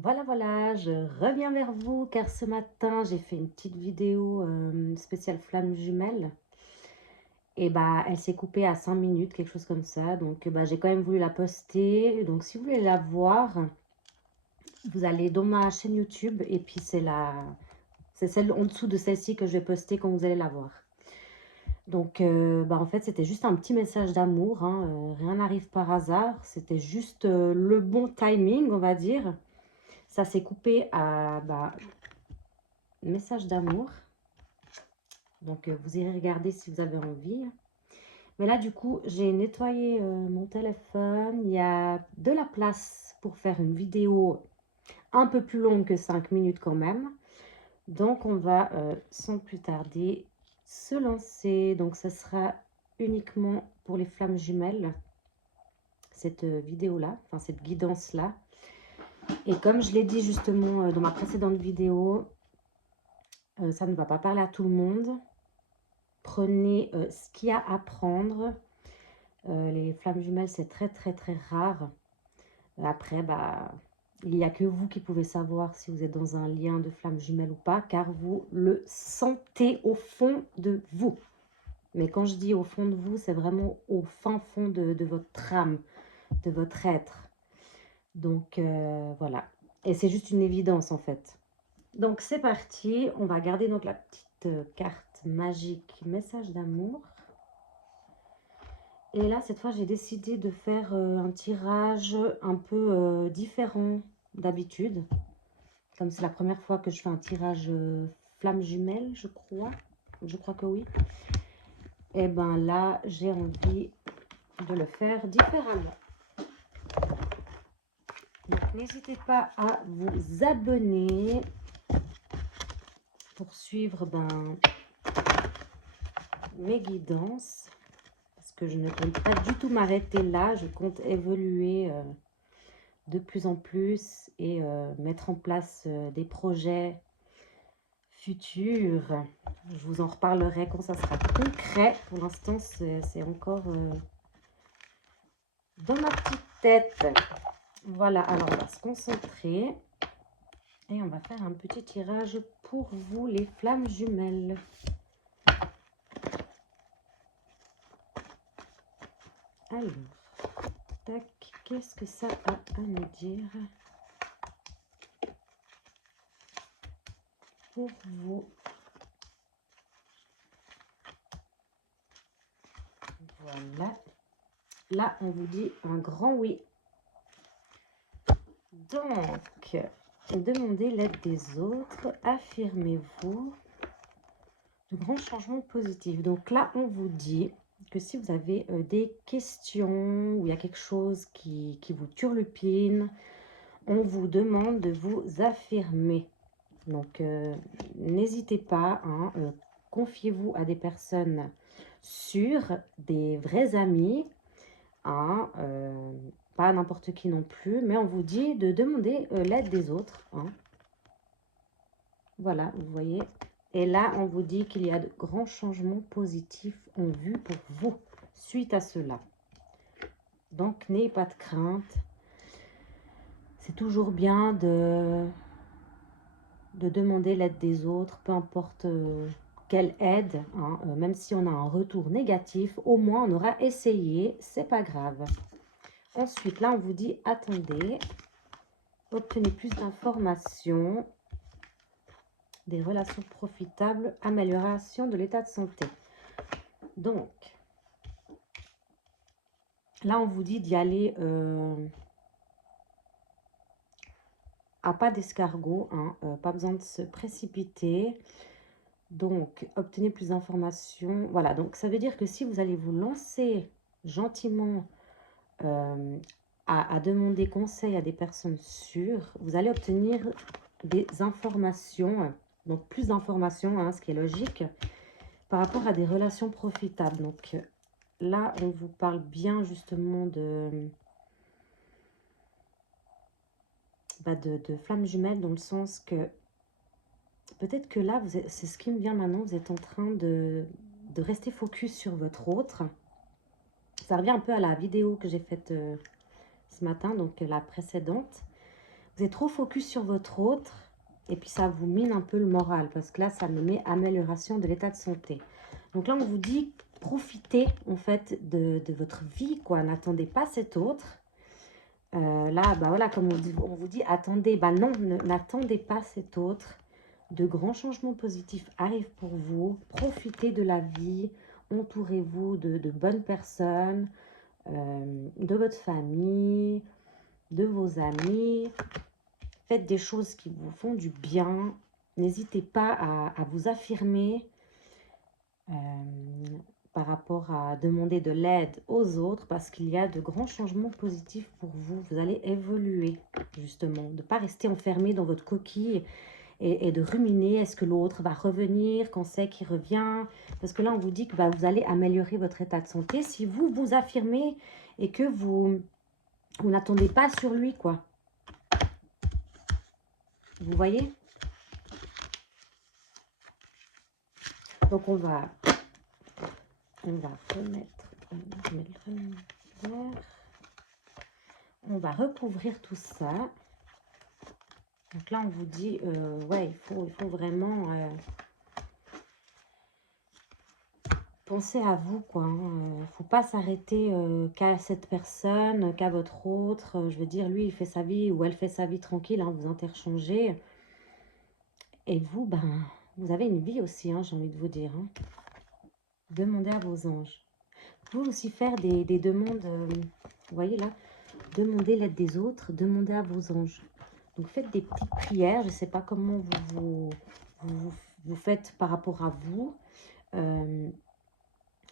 Voilà, voilà, je reviens vers vous car ce matin, j'ai fait une petite vidéo spéciale flamme jumelle. Et bah, elle s'est coupée à 5 minutes, quelque chose comme ça. Donc, bah, j'ai quand même voulu la poster. Donc, si vous voulez la voir, vous allez dans ma chaîne YouTube. Et puis, c'est celle en dessous de celle-ci que je vais poster quand vous allez la voir. Donc, bah, en fait, c'était juste un petit message d'amour, hein, rien n'arrive par hasard. C'était juste le bon timing, on va dire. Ça s'est coupé à bah, message d'amour. Donc, vous irez regarder si vous avez envie. Mais là, du coup, j'ai nettoyé mon téléphone. Il y a de la place pour faire une vidéo un peu plus longue que 5 minutes quand même. Donc, on va, sans plus tarder, se lancer. Donc, ce sera uniquement pour les flammes jumelles, cette vidéo-là, enfin cette guidance-là. Et comme je l'ai dit justement dans ma précédente vidéo, ça ne va pas parler à tout le monde. Prenez ce qu'il y a à prendre. Les flammes jumelles, c'est très, très, très rare. Après, bah, il n'y a que vous qui pouvez savoir si vous êtes dans un lien de flammes jumelles ou pas, car vous le sentez au fond de vous. Mais quand je dis au fond de vous, c'est vraiment au fin fond de votre âme, de votre être. Donc, voilà. Et c'est juste une évidence, en fait. Donc, c'est parti. On va garder donc la petite carte magique message d'amour. Et là, cette fois, j'ai décidé de faire un tirage un peu différent d'habitude. Comme c'est la première fois que je fais un tirage flamme jumelle, je crois. Je crois que oui. Et ben là, j'ai envie de le faire différemment. Donc, n'hésitez pas à vous abonner pour suivre mes guidances. Parce que je ne compte pas du tout m'arrêter là. Je compte évoluer de plus en plus et mettre en place des projets futurs. Je vous en reparlerai quand ça sera concret. Pour l'instant, c'est encore dans ma petite tête. Voilà, alors on va se concentrer et on va faire un petit tirage pour vous, les flammes jumelles. Alors, tac, qu'est-ce que ça a à nous dire pour vous? Voilà. Là, on vous dit un grand oui. Donc, demandez l'aide des autres, affirmez-vous de grands changements positifs. Donc là, on vous dit que si vous avez des questions ou il y a quelque chose qui vous turlupine, on vous demande de vous affirmer. Donc, n'hésitez pas, hein, confiez-vous à des personnes sûres, des vrais amis, hein, pas n'importe qui non plus, mais on vous dit de demander l'aide des autres. Hein. Voilà, vous voyez. Et là, on vous dit qu'il y a de grands changements positifs en vue pour vous suite à cela. Donc, n'ayez pas de crainte. C'est toujours bien de demander l'aide des autres, peu importe quelle aide. Hein, même si on a un retour négatif, au moins on aura essayé, c'est pas grave. Ensuite, là, on vous dit, attendez, obtenez plus d'informations, des relations profitables, amélioration de l'état de santé. Donc, là, on vous dit d'y aller à pas d'escargot, hein, pas besoin de se précipiter. Donc, obtenez plus d'informations. Voilà, donc ça veut dire que si vous allez vous lancer gentiment à demander conseil à des personnes sûres, vous allez obtenir des informations, donc plus d'informations, hein, ce qui est logique, par rapport à des relations profitables. Donc là, on vous parle bien justement de flammes jumelles, dans le sens que peut-être que là, c'est ce qui me vient maintenant, vous êtes en train de rester focus sur votre autre. Ça revient un peu à la vidéo que j'ai faite ce matin, donc la précédente. Vous êtes trop focus sur votre autre et puis ça vous mine un peu le moral parce que là, ça me met amélioration de l'état de santé. Donc là, on vous dit profitez en fait de votre vie, quoi. N'attendez pas cet autre. Là, bah voilà, comme on vous dit, attendez, bah non, n'attendez pas cet autre. De grands changements positifs arrivent pour vous. Profitez de la vie. Entourez-vous de bonnes personnes, de votre famille, de vos amis. Faites des choses qui vous font du bien. N'hésitez pas à vous affirmer par rapport à demander de l'aide aux autres parce qu'il y a de grands changements positifs pour vous. Vous allez évoluer, justement. De ne pas rester enfermé dans votre coquille et de ruminer. Est-ce que l'autre va revenir? Quand c'est qu'il revient? Parce que là, on vous dit que bah, vous allez améliorer votre état de santé si vous vous affirmez et que vous n'attendez pas sur lui, quoi. Vous voyez? Donc, on va remettre, je vais le remettre. On va recouvrir tout ça. Donc là, on vous dit, ouais, il faut vraiment penser à vous, quoi. Il ne faut pas s'arrêter qu'à cette personne, qu'à votre autre. Je veux dire, lui, il fait sa vie ou elle fait sa vie tranquille, hein, vous interchangez. Et vous, ben, vous avez une vie aussi, hein, j'ai envie de vous dire. Hein. Demandez à vos anges. Vous pouvez aussi faire des demandes, vous voyez là, demandez l'aide des autres, demandez à vos anges. Donc faites des petites prières, je ne sais pas comment vous faites par rapport à vous.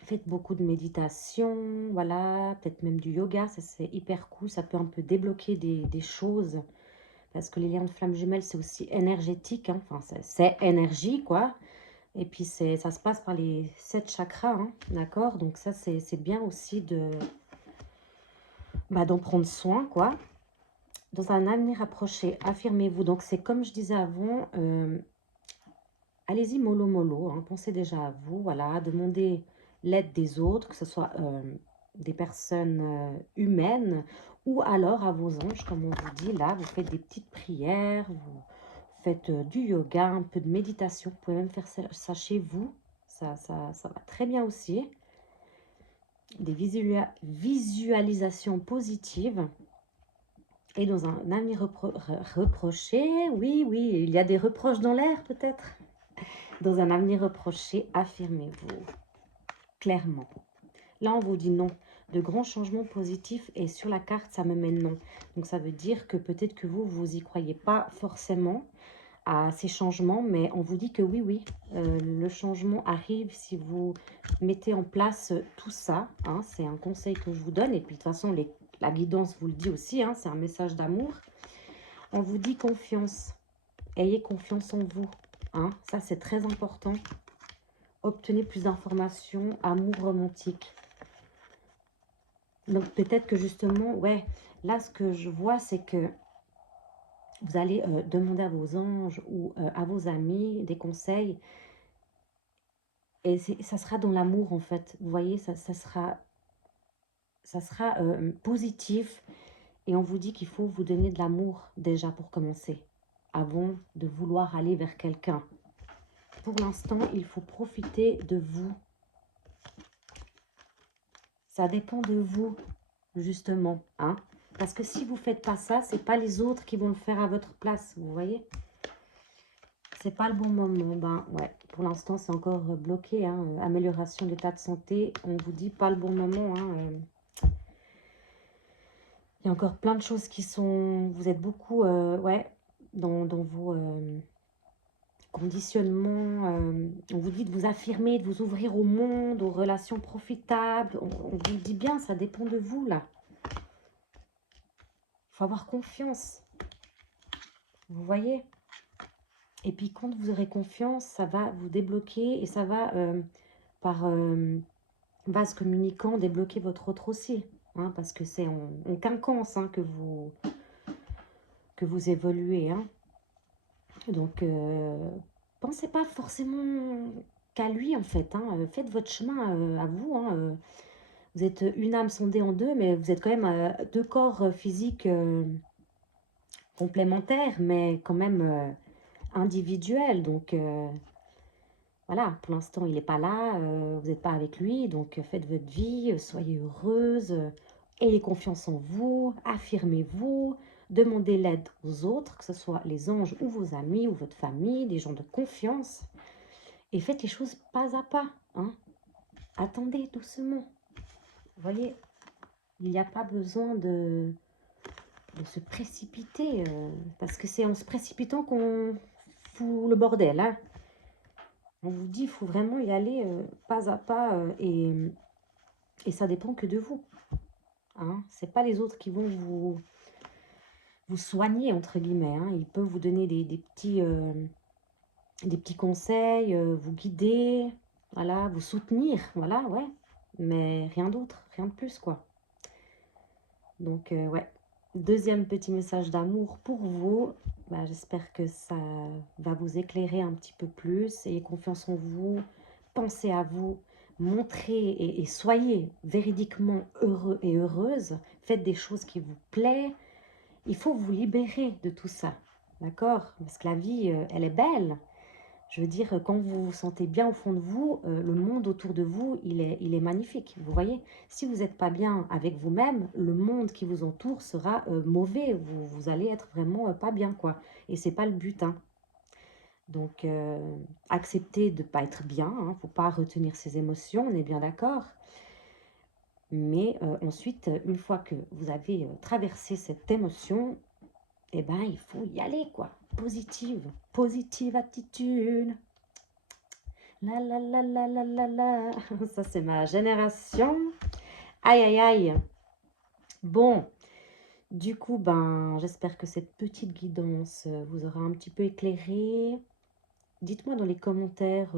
Faites beaucoup de méditation, voilà, peut-être même du yoga, ça c'est hyper cool, ça peut un peu débloquer des choses. Parce que les liens de flammes jumelles, c'est aussi énergétique, hein, enfin c'est énergie quoi. Et puis ça se passe par les 7 chakras, hein, d'accord. Donc ça c'est bien aussi d'en prendre soin quoi. Dans un avenir approché, affirmez-vous. Donc, c'est comme je disais avant, allez-y mollo mollo, hein, pensez déjà à vous, voilà, demandez l'aide des autres, que ce soit des personnes humaines ou alors à vos anges, comme on vous dit là, vous faites des petites prières, vous faites du yoga, un peu de méditation, vous pouvez même faire ça chez vous, ça va très bien aussi. Des visualisations positives. Et dans un avenir reproché, oui, il y a des reproches dans l'air peut-être. Dans un avenir reproché, affirmez-vous clairement. Là, on vous dit non. De grands changements positifs et sur la carte, ça me met non. Donc, ça veut dire que peut-être que vous y croyez pas forcément à ces changements, mais on vous dit que oui, le changement arrive si vous mettez en place tout ça. Hein, c'est un conseil que je vous donne. Et puis, de toute façon, la guidance vous le dit aussi. Hein, c'est un message d'amour. On vous dit confiance. Ayez confiance en vous. Hein, ça, c'est très important. Obtenez plus d'informations. Amour romantique. Donc, peut-être que justement, ouais, là, ce que je vois, c'est que vous allez demander à vos anges ou à vos amis des conseils. Et ça sera dans l'amour, en fait. Vous voyez, ça sera positif. Et on vous dit qu'il faut vous donner de l'amour déjà pour commencer, avant de vouloir aller vers quelqu'un. Pour l'instant, il faut profiter de vous. Ça dépend de vous, justement. Hein, parce que si vous ne faites pas ça, ce n'est pas les autres qui vont le faire à votre place. Vous voyez? C'est pas le bon moment. Ben ouais, pour l'instant, c'est encore bloqué. Hein, amélioration de l'état de santé. On vous dit pas le bon moment. Hein, il y a encore plein de choses qui sont... Vous êtes beaucoup ouais, dans vos conditionnements. On vous dit de vous affirmer, de vous ouvrir au monde, aux relations profitables. On vous dit bien, ça dépend de vous, là. Il faut avoir confiance. Vous voyez? Et puis, quand vous aurez confiance, ça va vous débloquer et ça va, par vase communicant, débloquer votre autre aussi. Hein, parce que c'est en quinconce hein, que vous évoluez. Hein. Donc, pensez pas forcément qu'à lui, en fait. Hein. Faites votre chemin à vous. Hein. Vous êtes une âme sondée en deux, mais vous êtes quand même deux corps physiques complémentaires, mais quand même individuels. Donc, voilà, pour l'instant, il n'est pas là, vous n'êtes pas avec lui, donc faites votre vie, soyez heureuse, ayez confiance en vous, affirmez-vous, demandez l'aide aux autres, que ce soit les anges ou vos amis ou votre famille, des gens de confiance, et faites les choses pas à pas, hein. Attendez doucement. Vous voyez, il n'y a pas besoin de se précipiter, parce que c'est en se précipitant qu'on fout le bordel, hein. On vous dit, il faut vraiment y aller pas à pas et ça dépend que de vous. Hein. Ce n'est pas les autres qui vont vous soigner, entre guillemets. Hein. Ils peuvent vous donner des petits conseils, vous guider, voilà, vous soutenir, voilà, ouais. Mais rien d'autre, rien de plus, quoi. Donc, ouais. Deuxième petit message d'amour pour vous. Bah, j'espère que ça va vous éclairer un petit peu plus. Ayez confiance en vous. Pensez à vous. Montrez et soyez véridiquement heureux et heureuse. Faites des choses qui vous plaisent. Il faut vous libérer de tout ça. D'accord? Parce que la vie, elle est belle. Je veux dire, quand vous vous sentez bien au fond de vous, le monde autour de vous, il est magnifique. Vous voyez, si vous n'êtes pas bien avec vous-même, le monde qui vous entoure sera mauvais. Vous allez être vraiment pas bien, quoi. Et c'est pas le but, hein. Donc, acceptez de ne pas être bien. Il ne faut pas retenir ses émotions, on est bien d'accord. Mais ensuite, une fois que vous avez traversé cette émotion, eh ben, il faut y aller, quoi. Positive attitude. La la la la la la la. Ça, c'est ma génération. Aïe, aïe, aïe. Bon, du coup, ben, j'espère que cette petite guidance vous aura un petit peu éclairé. Dites-moi dans les commentaires